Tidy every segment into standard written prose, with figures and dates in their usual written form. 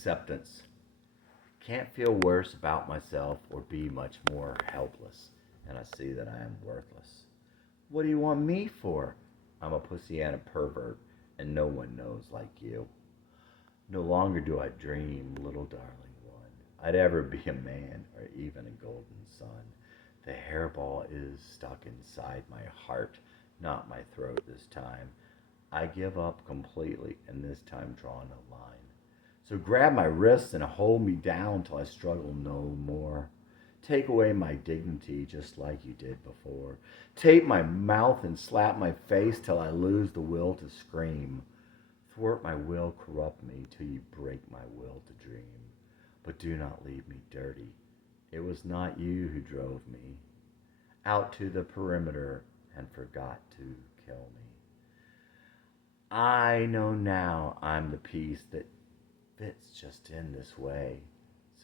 acceptance. Can't feel worse about myself or be much more helpless, and I see that I am worthless. What do you want me for? I'm a pussy and a pervert, and no one knows like you. No longer do I dream, little darling one, I'd ever be a man or even a golden sun. The hairball is stuck inside my heart, not my throat this time. I give up completely, and this time draw no line. So grab my wrists and hold me down till I struggle no more. Take away my dignity just like you did before. Tape my mouth and slap my face till I lose the will to scream. Thwart my will, corrupt me till you break my will to dream. But do not leave me dirty. It was not you who drove me out to the perimeter and forgot to kill me. I know now I'm the piece that fits just in this way.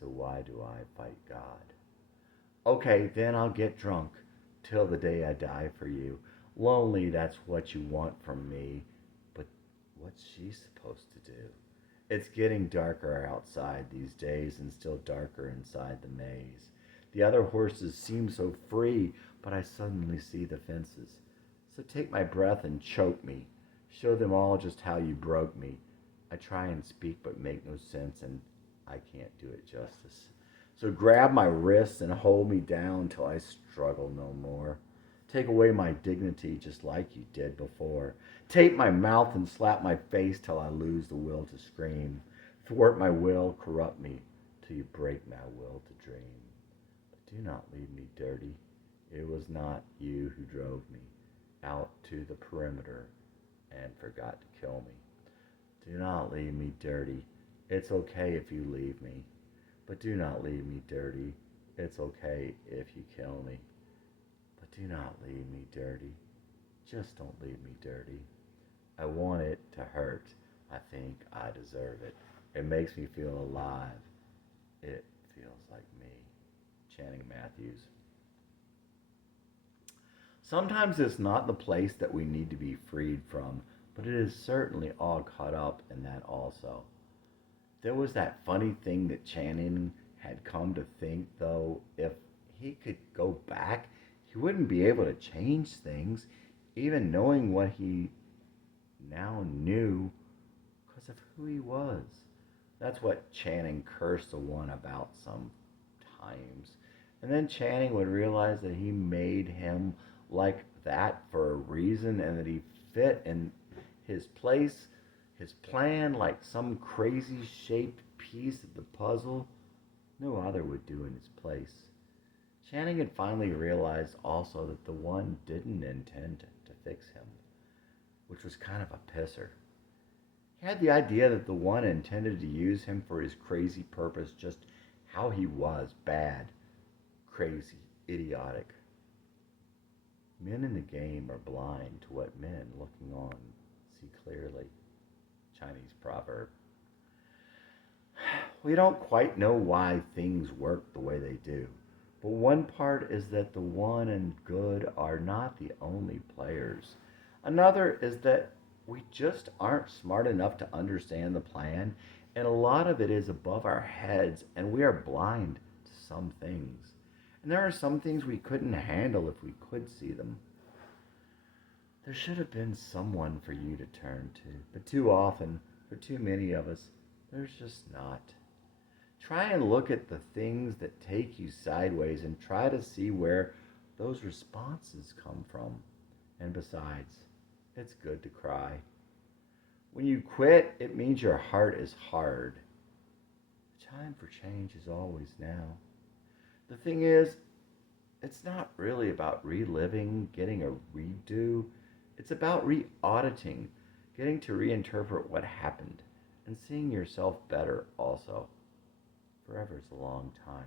So why do I fight God? Okay, then I'll get drunk till the day I die for you. Lonely, that's what you want from me. But what's she supposed to do? It's getting darker outside these days and still darker inside the maze. The other horses seem so free, but I suddenly see the fences. So take my breath and choke me. Show them all just how you broke me. I try and speak but make no sense, and I can't do it justice. So grab my wrists and hold me down till I struggle no more. Take away my dignity just like you did before. Tape my mouth and slap my face till I lose the will to scream. Thwart my will, corrupt me till you break my will to dream. But do not leave me dirty. It was not you who drove me out to the perimeter and forgot to kill me. Do not leave me dirty. It's okay if you leave me. But do not leave me dirty. It's okay if you kill me. But do not leave me dirty. Just don't leave me dirty. I want it to hurt. I think I deserve it. It makes me feel alive. It feels like me. Channing Matthews. Sometimes it's not the place that we need to be freed from, but it is certainly all caught up in that also. There was that funny thing that Channing had come to think, though, if he could go back, he wouldn't be able to change things, even knowing what he now knew because of who he was. That's what Channing cursed the one about sometimes. And then Channing would realize that he made him like that for a reason and that he fit in his place, his plan, like some crazy shaped piece of the puzzle no other would do in his place. Channing had finally realized also that the one didn't intend to fix him, which was kind of a pisser. He had the idea that the one intended to use him for his crazy purpose, just how he was, bad, crazy, idiotic. Men in the game are blind to what men looking on see clearly. Chinese proverb. We don't quite know why things work the way they do, but one part is that the one and good are not the only players. Another is that we just aren't smart enough to understand the plan, and a lot of it is above our heads, and we are blind to some things. And there are some things we couldn't handle if we could see them. There should have been someone for you to turn to, but too often, for too many of us, there's just not. Try and look at the things that take you sideways and try to see where those responses come from. And besides, it's good to cry. When you quit, it means your heart is hard. The time for change is always now. The thing is, it's not really about reliving, getting a redo. It's about re-auditing, getting to reinterpret what happened, and seeing yourself better also. Forever's a long time.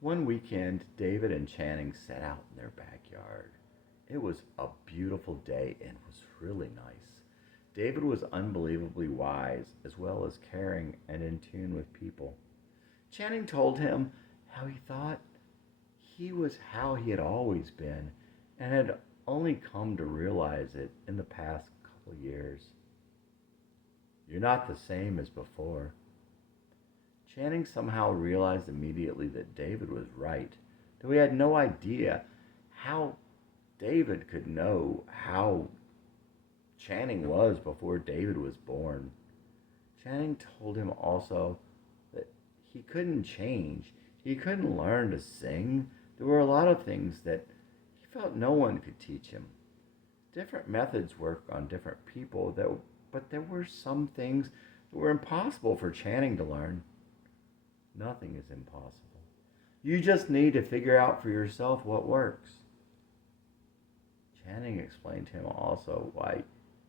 One weekend, David and Channing set out in their backyard. It was a beautiful day and was really nice. David was unbelievably wise, as well as caring and in tune with people. Channing told him how he thought he was how he had always been and had only come to realize it in the past couple years. You're not the same as before. Channing somehow realized immediately that David was right, though he had no idea how David could know how Channing was before David was born. Channing told him also that he couldn't change. He couldn't learn to sing. There were a lot of things that he felt no one could teach him. Different methods work on different people, but there were some things that were impossible for Channing to learn. Nothing is impossible. You just need to figure out for yourself what works. Channing explained to him also why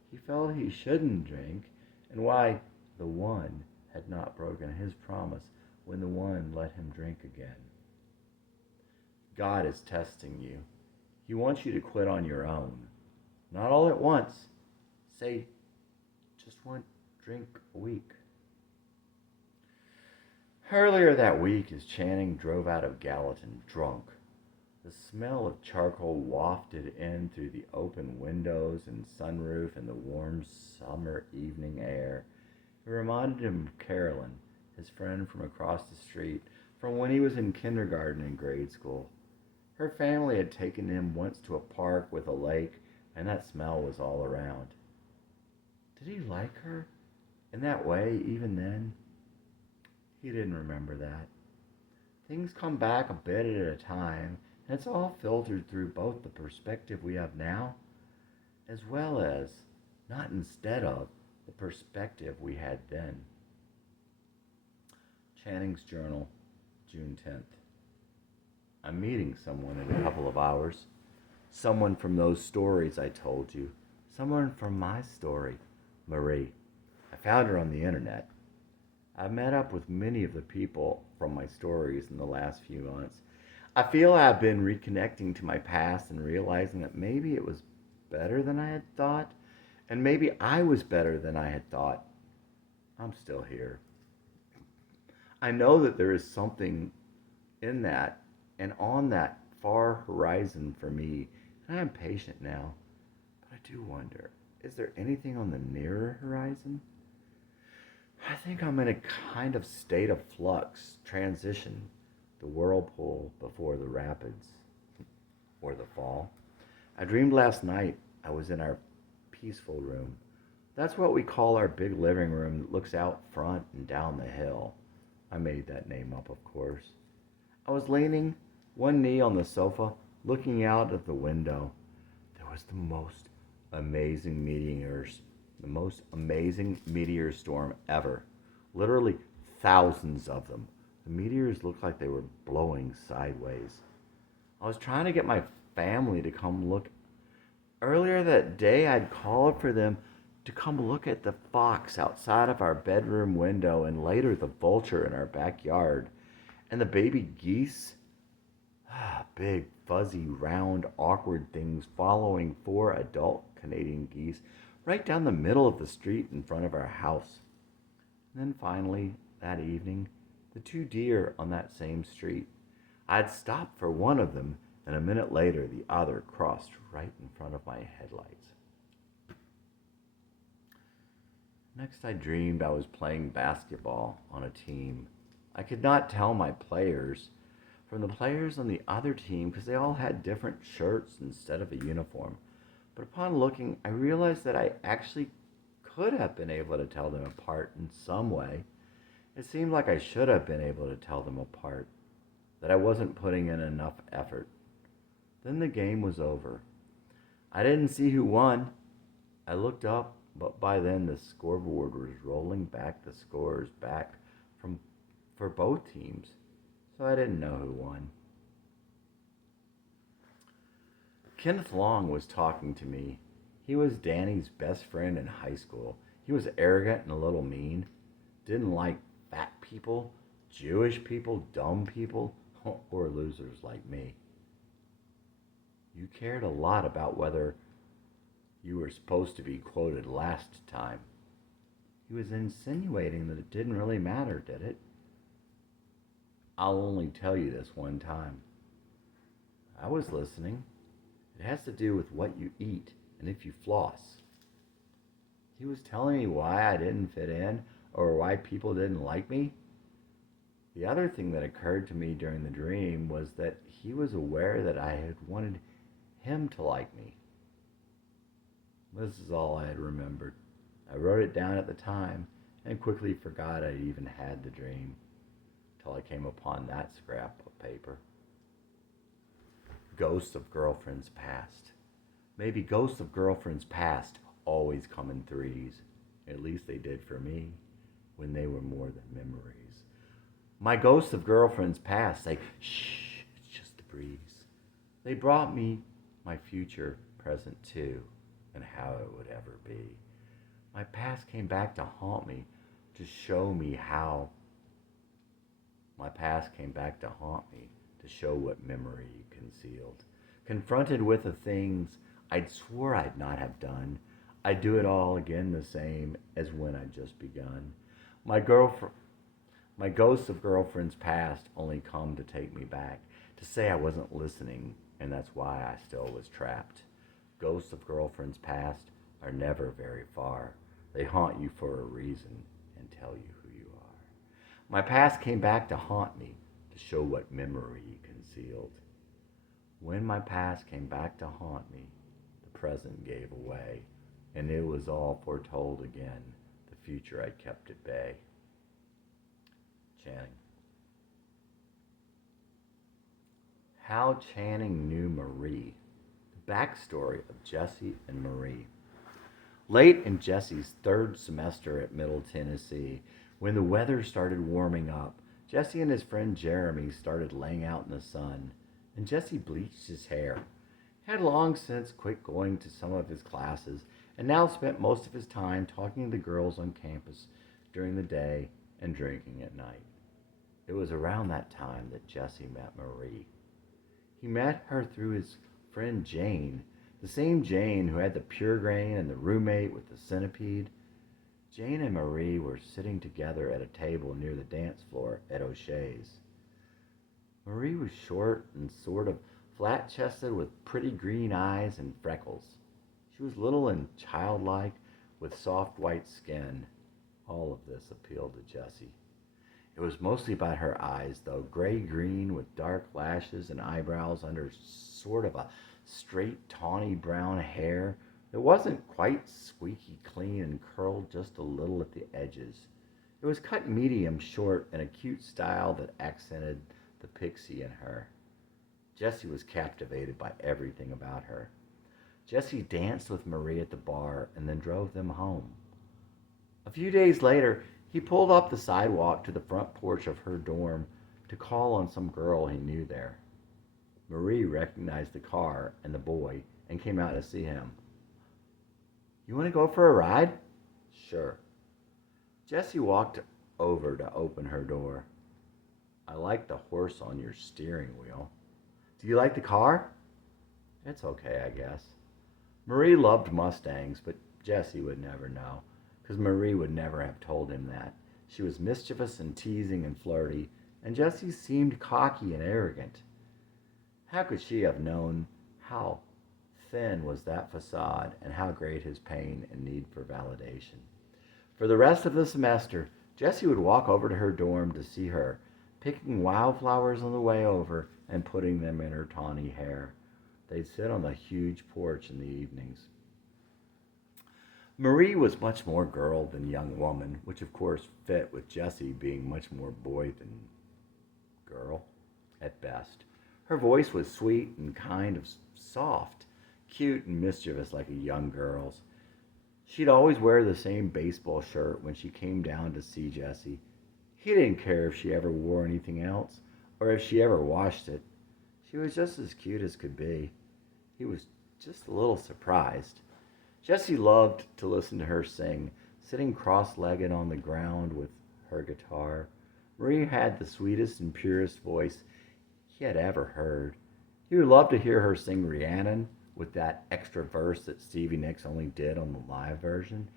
he felt he shouldn't drink and why the One had not broken his promise when the One let him drink again. God is testing you. He wants you to quit on your own. Not all at once. Say, just one drink a week. Earlier that week, as Channing drove out of Gallatin drunk, the smell of charcoal wafted in through the open windows and sunroof and the warm summer evening air. It reminded him of Carolyn, his friend from across the street, from when he was in kindergarten and grade school. Her family had taken him once to a park with a lake, and that smell was all around. Did he like her in that way even then? He didn't remember that. Things come back a bit at a time, and it's all filtered through both the perspective we have now, as well as, not instead of, the perspective we had then. Channing's Journal, June 10th. I'm meeting someone in a couple of hours. Someone from those stories I told you. Someone from my story, Marie. I found her on the internet. I've met up with many of the people from my stories in the last few months. I feel I've been reconnecting to my past and realizing that maybe it was better than I had thought, and maybe I was better than I had thought. I'm still here. I know that there is something in that and on that far horizon for me, and I'm patient now. But I do wonder, is there anything on the nearer horizon? I think I'm in a kind of state of flux, transition, the whirlpool before the rapids, or the fall. I dreamed last night I was in our peaceful room. That's what we call our big living room that looks out front and down the hill. I made that name up, of course. I was leaning, one knee on the sofa, looking out of the window. There was the most amazing meteor storm ever. Literally thousands of them. The meteors looked like they were blowing sideways. I was trying to get my family to come look. Earlier that day, I'd called for them to come look at the fox outside of our bedroom window and later the vulture in our backyard. And the baby geese, big, fuzzy, round, awkward things following 4 adult Canadian geese right down the middle of the street in front of our house. And then finally, that evening, the 2 deer on that same street. I'd stopped for one of them, and a minute later, the other crossed right in front of my headlights. Next, I dreamed I was playing basketball on a team. I could not tell my players from the players on the other team because they all had different shirts instead of a uniform. But upon looking, I realized that I actually could have been able to tell them apart in some way. It seemed like I should have been able to tell them apart, that I wasn't putting in enough effort. Then the game was over. I didn't see who won. I looked up, but by then the scoreboard was rolling back the scores back for both teams, so I didn't know who won. Kenneth Long was talking to me. He was Danny's best friend in high school. He was arrogant and a little mean. Didn't like fat people, Jewish people, dumb people, or losers like me. You cared a lot about whether you were supposed to be quoted last time. He was insinuating that it didn't really matter, did it? I'll only tell you this one time. I was listening. It has to do with what you eat and if you floss. He was telling me why I didn't fit in or why people didn't like me. The other thing that occurred to me during the dream was that he was aware that I had wanted him to like me. This is all I had remembered. I wrote it down at the time and quickly forgot I even had the dream till I came upon that scrap of paper. Ghosts of girlfriends past. Maybe ghosts of girlfriends past always come in threes. At least they did for me when they were more than memories. My ghosts of girlfriends past say, shh, it's just the breeze. They brought me my future, present too, and how it would ever be. My past came back to haunt me, to show me how. My past came back to haunt me, to show what memory concealed. Confronted with the things I'd swore I'd not have done, I'd do it all again the same as when I'd just begun. My girlfriend, my ghosts of girlfriends past only come to take me back, to say I wasn't listening, and that's why I still was trapped. Ghosts of girlfriends past are never very far. They haunt you for a reason and tell you who you are. My past came back to haunt me, to show what memory concealed. When my past came back to haunt me, the present gave away, and it was all foretold again, the future I kept at bay. Channing. How Channing knew Marie. The backstory of Jesse and Marie. Late in Jesse's third semester at Middle Tennessee, when the weather started warming up, Jesse and his friend Jeremy started laying out in the sun, and Jesse bleached his hair. He had long since quit going to some of his classes and now spent most of his time talking to the girls on campus during the day and drinking at night. It was around that time that Jesse met Marie. He met her through his friend Jane, the same Jane who had the pure grain and the roommate with the centipede. Jane and Marie were sitting together at a table near the dance floor at O'Shea's. Marie was short and sort of flat-chested with pretty green eyes and freckles. She was little and childlike with soft white skin. All of this appealed to Jesse. It was mostly about her eyes, though, gray-green with dark lashes and eyebrows under sort of a straight, tawny brown hair that wasn't quite squeaky clean and curled just a little at the edges. It was cut medium short in a cute style that accented the pixie in her. Jesse was captivated by everything about her. Jesse danced with Marie at the bar and then drove them home. A few days later, he pulled up the sidewalk to the front porch of her dorm to call on some girl he knew there. Marie recognized the car and the boy and came out to see him. "You want to go for a ride?" "Sure." Jesse walked over to open her door. "I like the horse on your steering wheel." "Do you like the car?" "It's okay, I guess." Marie loved Mustangs, but Jesse would never know, because Marie would never have told him that. She was mischievous and teasing and flirty, and Jesse seemed cocky and arrogant. How could she have known how thin was that facade and how great his pain and need for validation? For the rest of the semester, Jesse would walk over to her dorm to see her, picking wildflowers on the way over and putting them in her tawny hair. They'd sit on the huge porch in the evenings. Marie was much more girl than young woman, which of course fit with Jesse being much more boy than girl, at best. Her voice was sweet and kind of soft, cute and mischievous like a young girl's. She'd always wear the same baseball shirt when she came down to see Jesse. He didn't care if she ever wore anything else, or if she ever washed it. She was just as cute as could be. He was just a little surprised. Jesse loved to listen to her sing, sitting cross-legged on the ground with her guitar. Marie had the sweetest and purest voice he had ever heard. He would love to hear her sing Rhiannon with that extra verse that Stevie Nicks only did on the live version,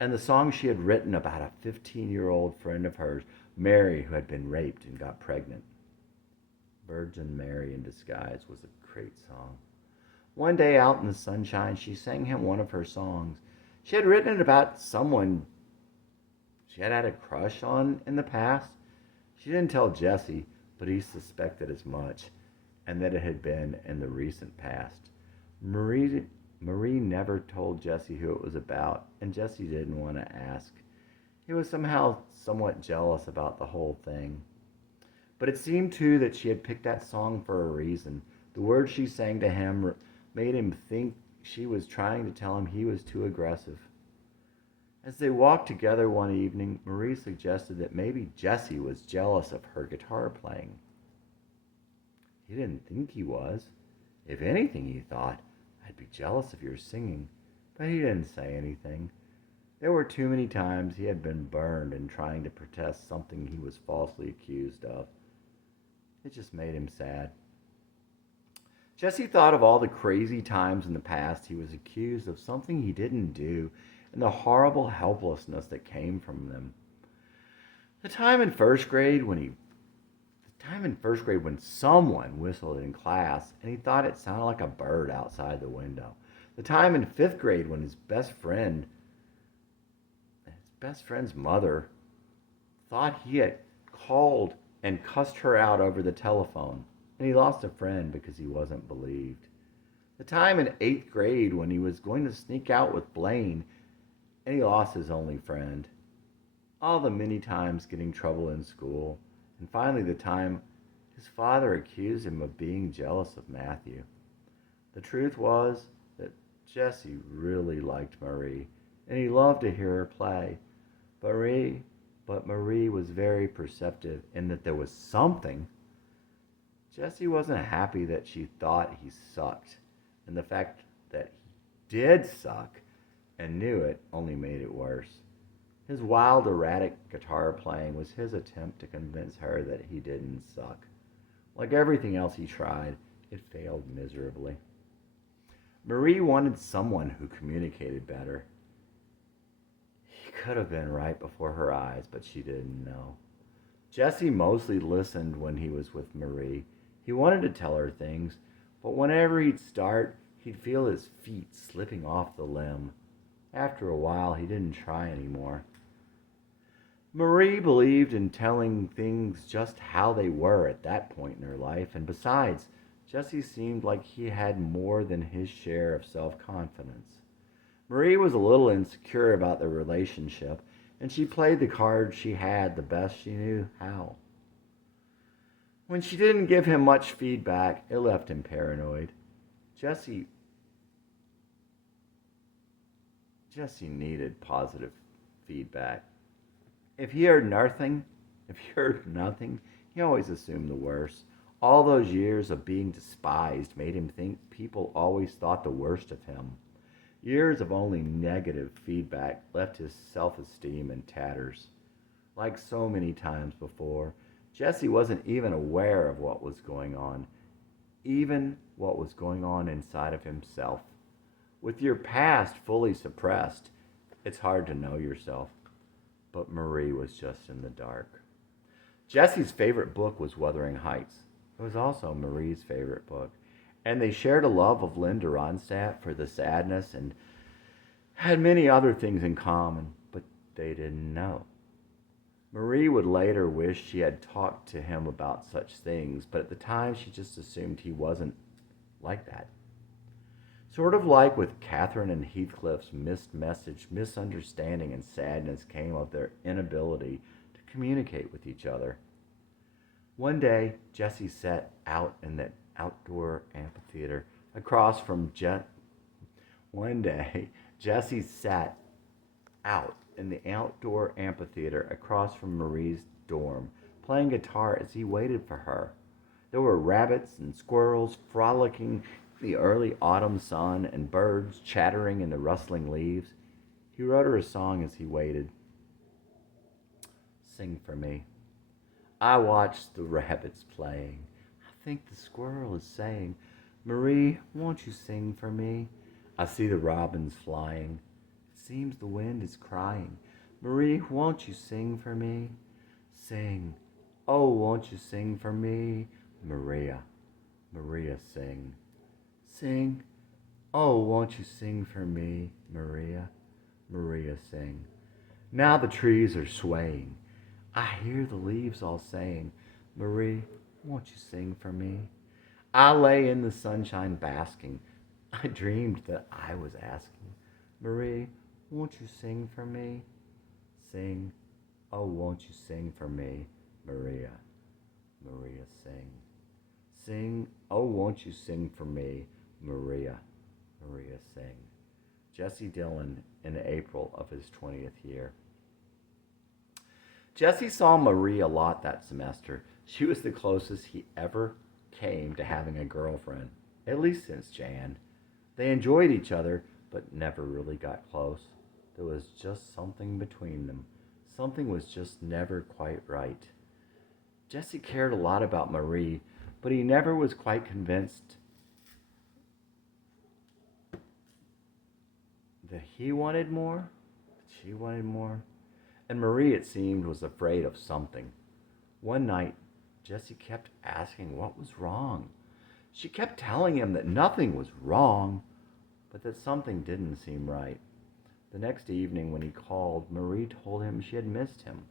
and the song she had written about a 15-year-old friend of hers, Mary, who had been raped and got pregnant. Virgin Mary in Disguise was a great song. One day out in the sunshine, she sang him one of her songs. She had written it about someone she had a crush on in the past. She didn't tell Jesse, but he suspected as much, and that it had been in the recent past. Marie, Marie never told Jesse who it was about, and Jesse didn't want to ask. He was somehow somewhat jealous about the whole thing. But it seemed too that she had picked that song for a reason. The words she sang to him made him think she was trying to tell him he was too aggressive. As they walked together one evening, Marie suggested that maybe Jesse was jealous of her guitar playing. He didn't think he was. If anything, he thought, I'd be jealous of your singing. But he didn't say anything. There were too many times he had been burned in trying to protest something he was falsely accused of. It just made him sad. Jesse thought of all the crazy times in the past he was accused of something he didn't do and the horrible helplessness that came from them. The time in first grade when someone whistled in class and he thought it sounded like a bird outside the window. The time in fifth grade when his best friend's mother thought he had called and cussed her out over the telephone, and he lost a friend because he wasn't believed. The time in eighth grade when he was going to sneak out with Blaine, and he lost his only friend. All the many times getting trouble in school, and finally the time his father accused him of being jealous of Matthew. The truth was that Jesse really liked Marie, and he loved to hear her play. But Marie was very perceptive in that there was something. Jesse wasn't happy that she thought he sucked, and the fact that he did suck and knew it only made it worse. His wild, erratic guitar playing was his attempt to convince her that he didn't suck. Like everything else he tried, it failed miserably. Marie wanted someone who communicated better. He could have been right before her eyes, but she didn't know. Jesse mostly listened when he was with Marie. He wanted to tell her things, but whenever he'd start, he'd feel his feet slipping off the limb. After a while, he didn't try anymore. Marie believed in telling things just how they were at that point in her life, and besides, Jesse seemed like he had more than his share of self-confidence. Marie was a little insecure about their relationship, and she played the cards she had the best she knew how. When she didn't give him much feedback, it left him paranoid. Jesse needed positive feedback. If he heard nothing, he always assumed the worst. All those years of being despised made him think people always thought the worst of him. Years of only negative feedback left his self-esteem in tatters. Like so many times before, Jesse wasn't even aware of what was going on, even what was going on inside of himself. With your past fully suppressed, it's hard to know yourself. But Marie was just in the dark. Jesse's favorite book was Wuthering Heights. It was also Marie's favorite book. And they shared a love of Linda Ronstadt for the sadness and had many other things in common, but they didn't know. Marie would later wish she had talked to him about such things, but at the time she just assumed he wasn't like that. Sort of like with Catherine and Heathcliff's missed message, misunderstanding and sadness came of their inability to communicate with each other. One day, Jesse sat out in the outdoor amphitheater across from Marie's dorm, playing guitar as he waited for her. There were rabbits and squirrels frolicking in the early autumn sun and birds chattering in the rustling leaves. He wrote her a song as he waited. Sing for me. I watched the rabbits playing. I think the squirrel is saying, Marie, won't you sing for me? I see the robins flying. It seems the wind is crying. Marie, won't you sing for me? Sing. Oh, won't you sing for me? Maria, sing. Sing. Oh, won't you sing for me, Maria? Maria sing. Now the trees are swaying. I hear the leaves all saying, Marie, won't you sing for me? I lay in the sunshine basking. I dreamed that I was asking, Marie, won't you sing for me? Sing, oh, won't you sing for me, Maria? Maria, sing. Sing, oh, won't you sing for me, Maria? Maria, sing. Jesse Dillon in April of his 20th year. Jesse saw Marie a lot that semester. She was the closest he ever came to having a girlfriend, at least since Jan. They enjoyed each other, but never really got close. There was just something between them. Something was just never quite right. Jesse cared a lot about Marie, but he never was quite convinced that he wanted more, that she wanted more. And Marie, it seemed, was afraid of something. One night, Jesse kept asking what was wrong. She kept telling him that nothing was wrong, but that something didn't seem right. The next evening when he called, Marie told him she had missed him.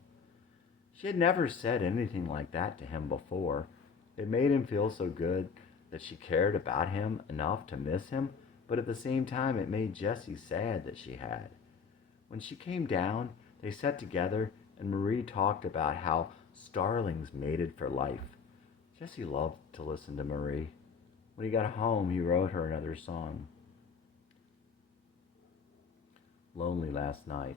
She had never said anything like that to him before. It made him feel so good that she cared about him enough to miss him, but at the same time it made Jesse sad that she had. When she came down, they sat together and Marie talked about how starlings mated for life. Jesse loved to listen to Marie. When he got home, he wrote her another song. Lonely Last Night.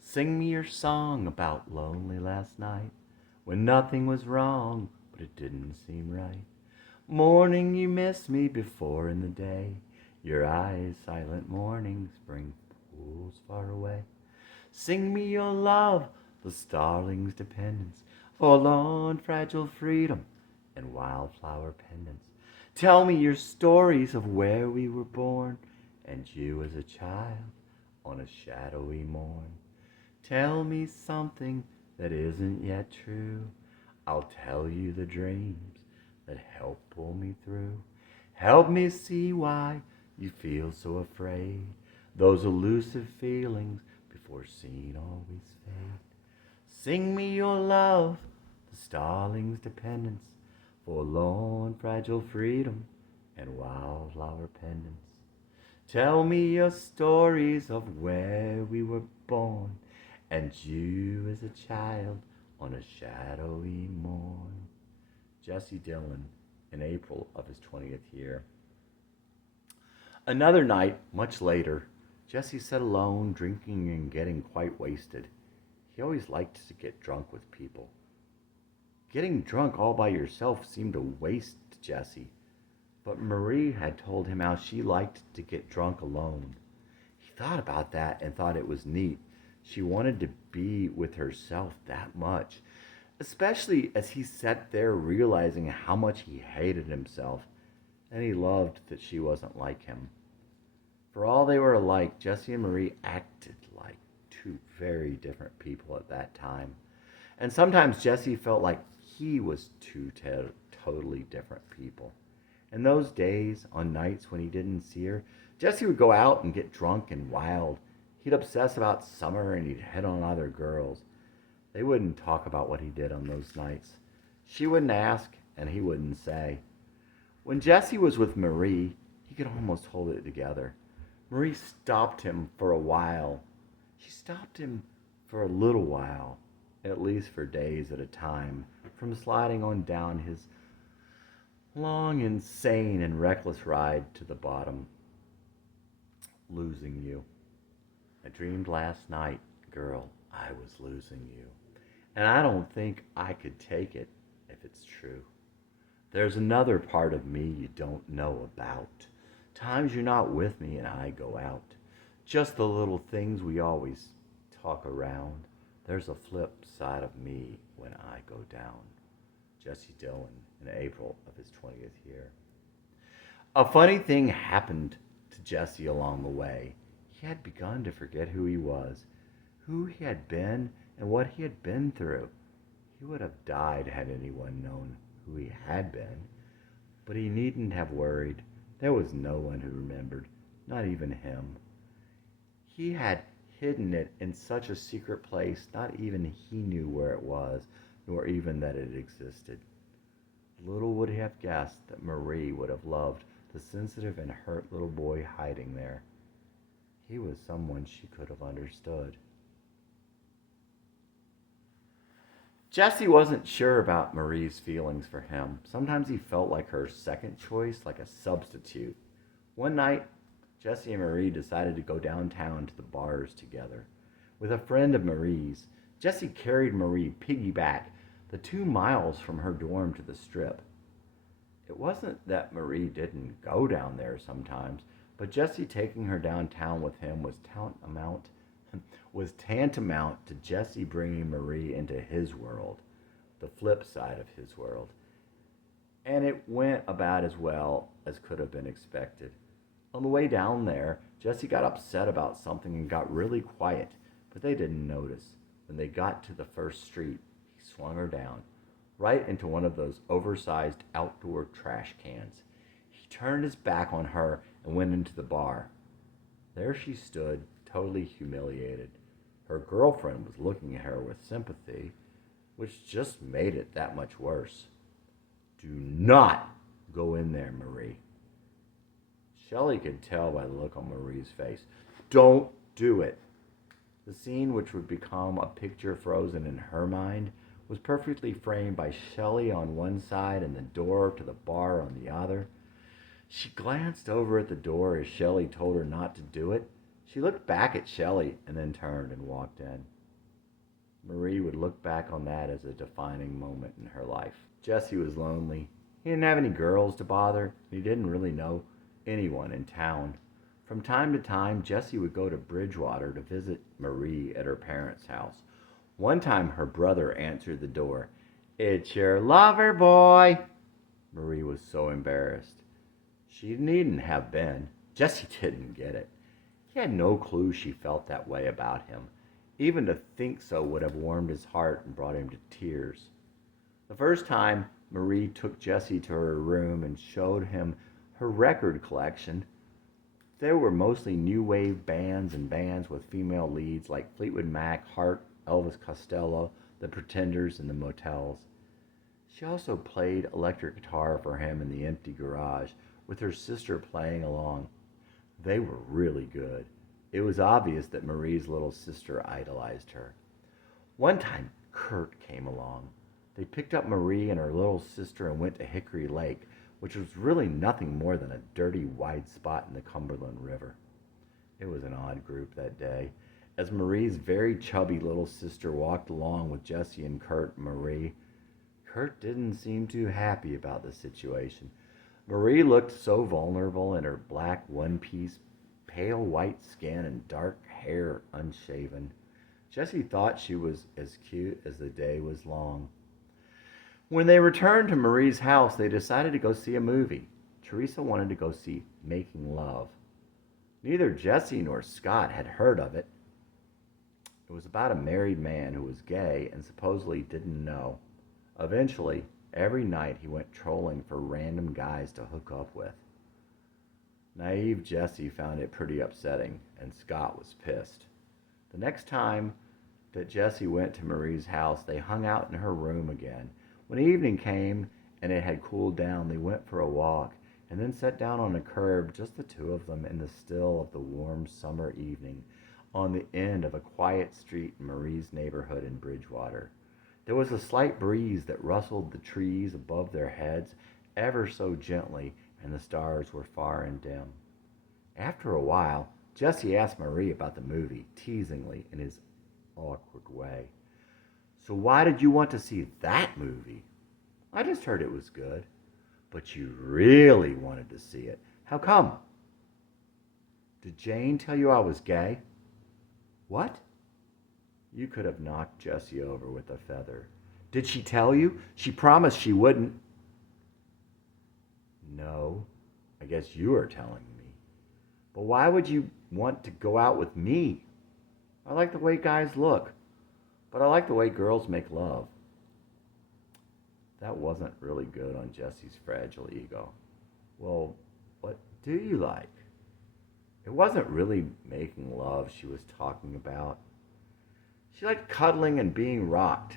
Sing me your song about lonely last night, when nothing was wrong, but it didn't seem right. Morning, you miss me before in the day. Your eyes, silent mornings, bring pools far away. Sing me your love, the starling's dependence, forlorn, fragile freedom, and wildflower pendants. Tell me your stories of where we were born, and you as a child on a shadowy morn. Tell me something that isn't yet true. I'll tell you the dreams that help pull me through. Help me see why you feel so afraid. Those elusive feelings before seen always fade. Sing me your love, the starling's dependence, forlorn, fragile freedom, and wildflower pendants. Tell me your stories of where we were born, and you as a child on a shadowy morn. Jesse Dillon in April of his 20th year. Another night, much later, Jesse sat alone, drinking and getting quite wasted. He always liked to get drunk with people. Getting drunk all by yourself seemed a waste to Jesse, but Marie had told him how she liked to get drunk alone. He thought about that and thought it was neat. She wanted to be with herself that much, especially as he sat there realizing how much he hated himself, and he loved that she wasn't like him. For all they were alike, Jesse and Marie acted like two very different people at that time. And sometimes Jesse felt like he was two totally different people. In those days, on nights when he didn't see her, Jesse would go out and get drunk and wild. He'd obsess about summer and he'd hit on other girls. They wouldn't talk about what he did on those nights. She wouldn't ask and he wouldn't say. When Jesse was with Marie, he could almost hold it together. Marie stopped him for a while. She stopped him for a little while, at least for days at a time, from sliding on down his long, insane, and reckless ride to the bottom. Losing you. I dreamed last night, girl, I was losing you. And I don't think I could take it if it's true. There's another part of me you don't know about. Times you're not with me and I go out. Just the little things we always talk around. There's a flip side of me when I go down. Jesse Dillon in April of his 20th year. A funny thing happened to Jesse along the way. He had begun to forget who he was, who he had been, and what he had been through. He would have died had anyone known who he had been, but he needn't have worried. There was no one who remembered, not even him. He had hidden it in such a secret place not even he knew where it was, nor even that it existed. Little would he have guessed that Marie would have loved the sensitive and hurt little boy hiding there. He was someone she could have understood. Jesse wasn't sure about Marie's feelings for him. Sometimes he felt like her second choice, like a substitute. One night, Jesse and Marie decided to go downtown to the bars together. With a friend of Marie's, Jesse carried Marie piggyback the 2 miles from her dorm to the strip. It wasn't that Marie didn't go down there sometimes, but Jesse taking her downtown with him was tantamount to Jesse bringing Marie into his world, the flip side of his world. And it went about as well as could have been expected. On the way down there, Jesse got upset about something and got really quiet, but they didn't notice. When they got to the first street, he swung her down, right into one of those oversized outdoor trash cans. He turned his back on her and went into the bar. There she stood, totally humiliated. Her girlfriend was looking at her with sympathy, which just made it that much worse. Do not go in there, Marie. Shelley could tell by the look on Marie's face. Don't do it. The scene, which would become a picture frozen in her mind, was perfectly framed by Shelley on one side and the door to the bar on the other. She glanced over at the door as Shelley told her not to do it. She looked back at Shelley and then turned and walked in. Marie would look back on that as a defining moment in her life. Jesse was lonely. He didn't have any girls to bother, and he didn't really know anyone in town. From time to time, Jesse would go to Bridgewater to visit Marie at her parents' house. One time, her brother answered the door. It's your lover, boy. Marie was so embarrassed. She needn't have been. Jesse didn't get it. He had no clue she felt that way about him. Even to think so would have warmed his heart and brought him to tears. The first time, Marie took Jesse to her room and showed him her record collection. There were mostly new wave bands and bands with female leads like Fleetwood Mac, Heart, Elvis Costello, The Pretenders, and the Motels. She also played electric guitar for him in the empty garage, with her sister playing along. They were really good. It was obvious that Marie's little sister idolized her. One time, Kurt came along. They picked up Marie and her little sister and went to Hickory Lake, which was really nothing more than a dirty, wide spot in the Cumberland River. It was an odd group that day. As Marie's very chubby little sister walked along with Jesse and Kurt and Marie, Kurt didn't seem too happy about the situation. Marie looked so vulnerable in her black one-piece, pale white skin and dark hair unshaven. Jesse thought she was as cute as the day was long. When they returned to Marie's house, they decided to go see a movie. Teresa wanted to go see Making Love. Neither Jesse nor Scott had heard of it. It was about a married man who was gay and supposedly didn't know. Eventually, every night he went trolling for random guys to hook up with. Naive Jesse found it pretty upsetting, and Scott was pissed. The next time that Jesse went to Marie's house, they hung out in her room again. When evening came and it had cooled down, they went for a walk and then sat down on a curb, just the two of them in the still of the warm summer evening, on the end of a quiet street in Marie's neighborhood in Bridgewater. There was a slight breeze that rustled the trees above their heads ever so gently, and the stars were far and dim. After a while, Jesse asked Marie about the movie, teasingly in his awkward way. So why did you want to see that movie? I just heard it was good. But you really wanted to see it. How come? Did Jane tell you I was gay? What? You could have knocked Jessie over with a feather. Did she tell you? She promised she wouldn't. No, I guess you are telling me. But why would you want to go out with me? I like the way guys look, but I like the way girls make love. That wasn't really good on Jessie's fragile ego. Well, what do you like? It wasn't really making love she was talking about. She liked cuddling and being rocked.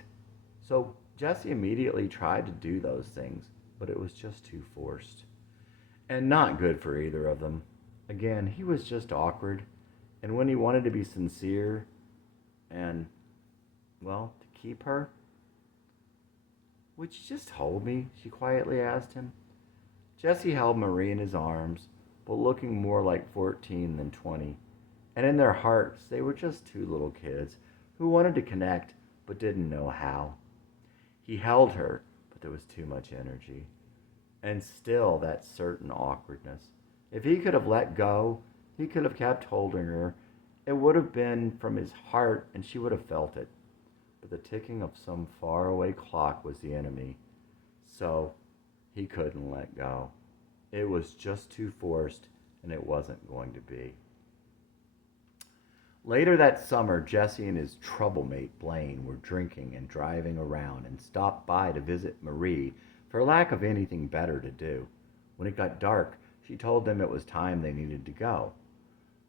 So Jesse immediately tried to do those things, but it was just too forced. And not good for either of them. Again, he was just awkward, and when he wanted to be sincere and, well, to keep her, "Would you just hold me?" she quietly asked him. Jesse held Marie in his arms, but looking more like 14 than 20. And in their hearts, they were just two little kids who wanted to connect but didn't know how. He held her, but there was too much energy. And still that certain awkwardness. If he could have let go, he could have kept holding her. It would have been from his heart, and she would have felt it. But the ticking of some faraway clock was the enemy. So he couldn't let go. It was just too forced, and it wasn't going to be. Later that summer, Jesse and his troublemate Blaine were drinking and driving around and stopped by to visit Marie for lack of anything better to do. When it got dark, she told them it was time they needed to go.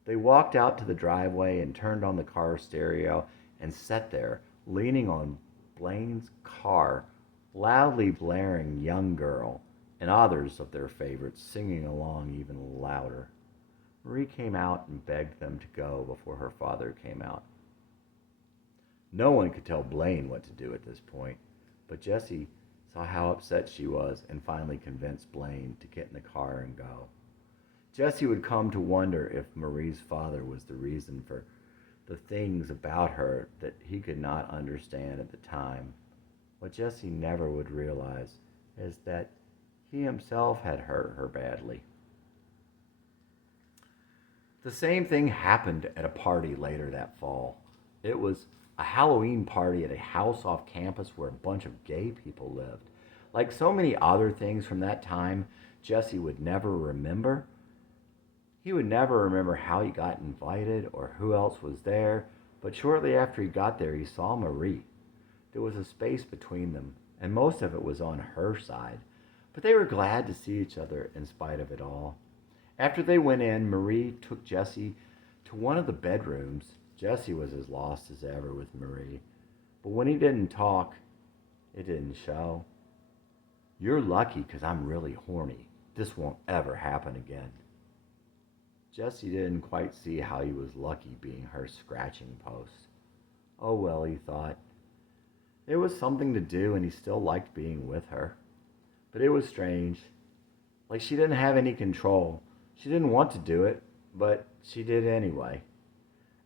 They walked out to the driveway and turned on the car stereo and sat there, leaning on Blaine's car, loudly blaring Young Girl and others of their favorites singing along even louder. Marie came out and begged them to go before her father came out. No one could tell Blaine what to do at this point, but Jesse saw how upset she was and finally convinced Blaine to get in the car and go. Jesse would come to wonder if Marie's father was the reason for the things about her that he could not understand at the time. What Jesse never would realize is that he himself had hurt her badly. The same thing happened at a party later that fall. It was a Halloween party at a house off campus where a bunch of gay people lived. Like so many other things from that time, Jesse would never remember. He would never remember how he got invited or who else was there, but shortly after he got there, he saw Marie. There was a space between them, and most of it was on her side, but they were glad to see each other in spite of it all. After they went in, Marie took Jesse to one of the bedrooms. Jesse was as lost as ever with Marie, but when he didn't talk, it didn't show. "You're lucky because I'm really horny. This won't ever happen again." Jesse didn't quite see how he was lucky being her scratching post. Oh well, he thought. It was something to do and he still liked being with her. But it was strange. Like she didn't have any control. She didn't want to do it, but she did anyway.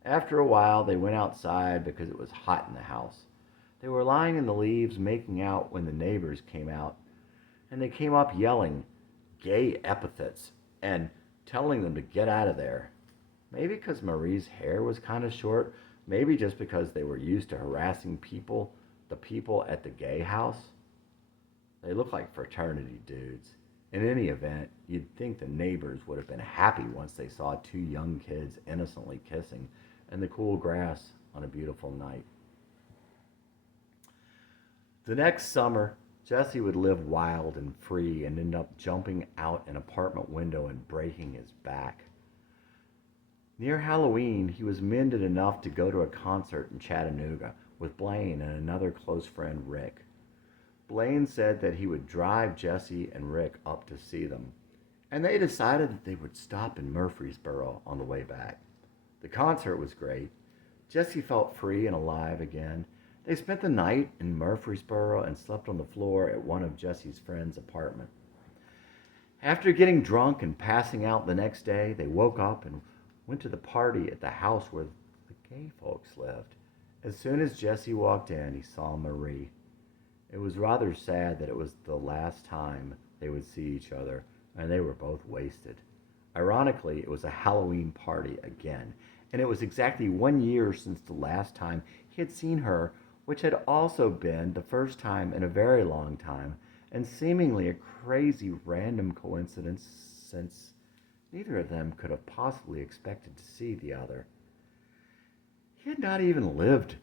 After a while, they went outside because it was hot in the house. They were lying in the leaves making out when the neighbors came out, and they came up yelling gay epithets and telling them to get out of there. Maybe because Marie's hair was kind of short, maybe just because they were used to harassing the people at the gay house. They looked like fraternity dudes. In any event, you'd think the neighbors would have been happy once they saw two young kids innocently kissing in the cool grass on a beautiful night. The next summer, Jesse would live wild and free and end up jumping out an apartment window and breaking his back. Near Halloween, he was mended enough to go to a concert in Chattanooga with Blaine and another close friend, Rick. Blaine said that he would drive Jesse and Rick up to see them, and they decided that they would stop in Murfreesboro on the way back. The concert was great. Jesse felt free and alive again. They spent the night in Murfreesboro and slept on the floor at one of Jesse's friends' apartment. After getting drunk and passing out the next day, they woke up and went to the party at the house where the gay folks lived. As soon as Jesse walked in, he saw Marie. It was rather sad that it was the last time they would see each other, and they were both wasted. Ironically, it was a Halloween party again, and it was exactly 1 year since the last time he had seen her, which had also been the first time in a very long time, and seemingly a crazy random coincidence since neither of them could have possibly expected to see the other. He had not even lived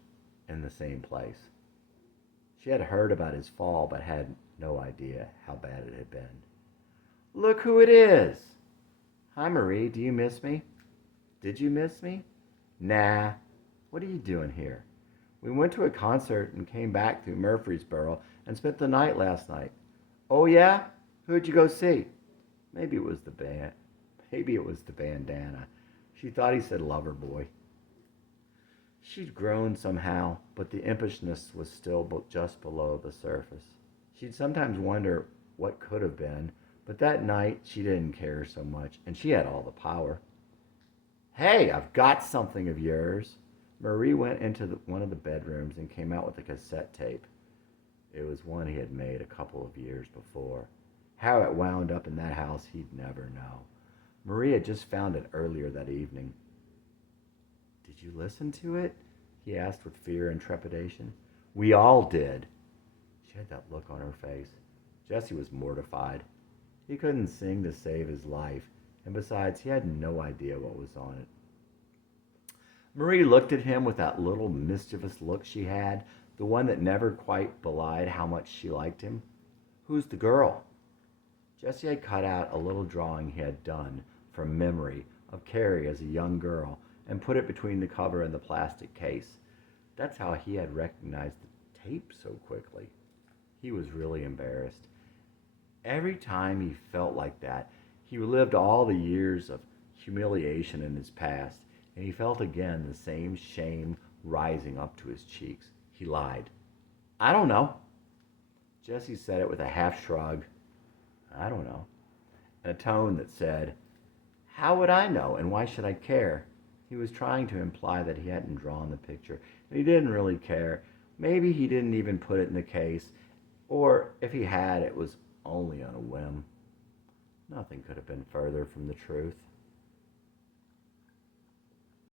in the same place. She had heard about his fall, but had no idea how bad it had been. "Look who it is!" "Hi, Marie, do you miss me?" Did you miss me? Nah. What are you doing here? We went to a concert and came back through Murfreesboro and spent the night last night. Oh yeah? Who'd you go see? Maybe it was the band. Maybe it was the bandana. She thought he said lover boy. She'd grown somehow, but the impishness was still just below the surface. She'd sometimes wonder what could have been, but that night she didn't care so much, and she had all the power. Hey, I've got something of yours. Marie went into one of the bedrooms and came out with a cassette tape. It was one he had made a couple of years before. How it wound up in that house, he'd never know. Marie had just found it earlier that evening. Did you listen to it? He asked with fear and trepidation. We all did. She had that look on her face. Jesse was mortified. He couldn't sing to save his life, and besides, he had no idea what was on it. Marie looked at him with that little mischievous look she had, the one that never quite belied how much she liked him. Who's the girl? Jesse had cut out a little drawing he had done from memory of Carrie as a young girl and put it between the cover and the plastic case. That's how he had recognized the tape so quickly. He was really embarrassed. Every time he felt like that, he relived all the years of humiliation in his past, and he felt again the same shame rising up to his cheeks. He lied. I don't know. Jesse said it with a half shrug. I don't know. In a tone that said, how would I know, and why should I care? He was trying to imply that he hadn't drawn the picture, and he didn't really care. Maybe he didn't even put it in the case, or if he had, it was only on a whim. Nothing could have been further from the truth.